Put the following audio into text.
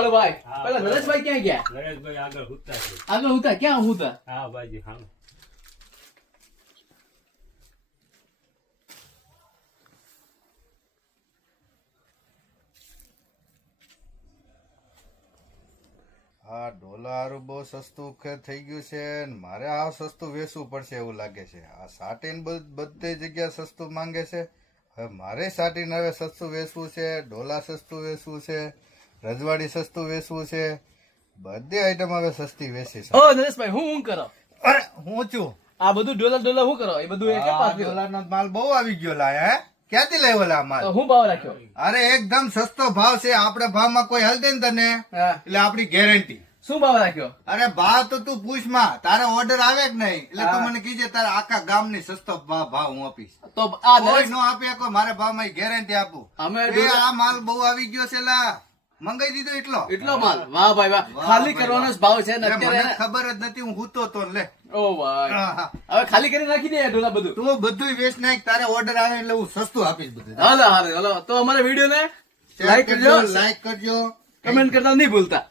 ચાલો ભાઈ પેલા નરેશભાઈ ક્યાં ગયા? નરેશભાઈ આગળ હુતા છે. આગળ હુતા ક્યાં હુતા? હા બાજી હા. આ ડોલારું બહુ સસ્તું થઈ ગયું છે ને મારે આ સસ્તું વેચવું પડશે એવું લાગે છે. આ સાટીન બધી જગ્યા સસ્તું માંગે છે. હવે મારે સાટીન હવે સસ્તું વેચવું છે, ડોલા સસ્તું વેચવું છે, રજવાડી સસ્તું વેચવું છે, બધી આઈટમ હવે સસ્તી વેચી છે. ઓ નરેશભાઈ હું કરો? અરે હું છું આ બધું ડોલર શું કરો? એ બધું એ કેમ પાસ કર્યો? ડોલારનો માલ બહુ આવી ગયો લાયા હે. ક્યાંથી લાવ્યો લા માલ? તો હું ભાવ રાખ્યો? અરે એકદમ સસ્તો ભાવ છે. આપણે ભાવમાં કોઈ હલદે ને તને હા. એટલે આપણી ગેરંટી. શું ભાવ રાખ્યો? અરે ભાવ તો તું પૂછમાં, તારે ઓર્ડર આવે કે નહીં એટલે તું મને કીજે તારા આખા ગામ ની સસ્તો ભાવ હું આપીશ. તો આ કોઈ નરેશ નો આપે કોઈ મારા ભાવમાં ગેરંટી આપું. અમે એ આ માલ બહુ આવી ગયો છે લા, મંગાઈ દીધો એટલો. એટલો માલ? વાહ ભાઈ વાહ. ખાલી કરવાનો જ ભાવ છે ને એટલે મને અત્યારે. ખબર જ નથી, હું હૂતો તો લે. ઓ ભાઈ હા, હા. હવે ખાલી કરી નાખી દે ડોલા બધું. તું બધું વેચ નાખ, તારે ઓર્ડર આવે એટલે હું સસ્તું આપીશ બધું. હાલો હાલો હાલો તો અમારા વિડીયો ને લાઈક કરજો, લાઈક કરજો, કમેન્ટ કરતા નહીં ભૂલતા.